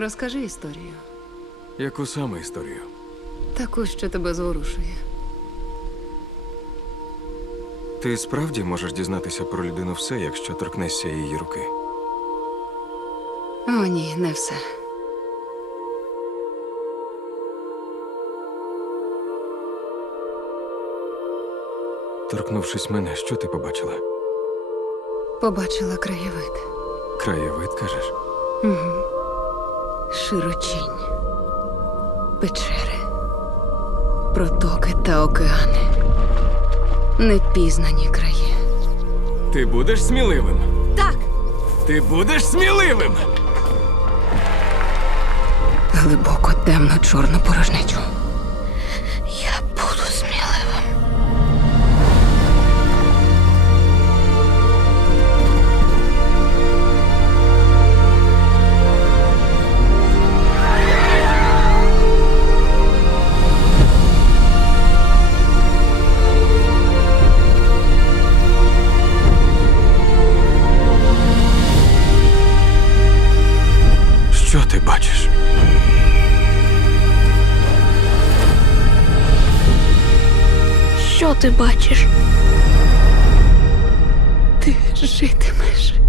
Розкажи історію. Яку саме історію? Таку, що тебе зворушує. Ти справді можеш дізнатися про людину все, якщо торкнешся її руки. О, ні, не все. Торкнувшись мене, що ти побачила? Побачила краєвид. Краєвид кажеш? Угу широчінь, печери, протоки та океани, непізнані краї. Ти будеш сміливим? Так. Ти будеш сміливим. Глибоко темно чорну порожнечу. Що ти бачиш? Ти житимеш.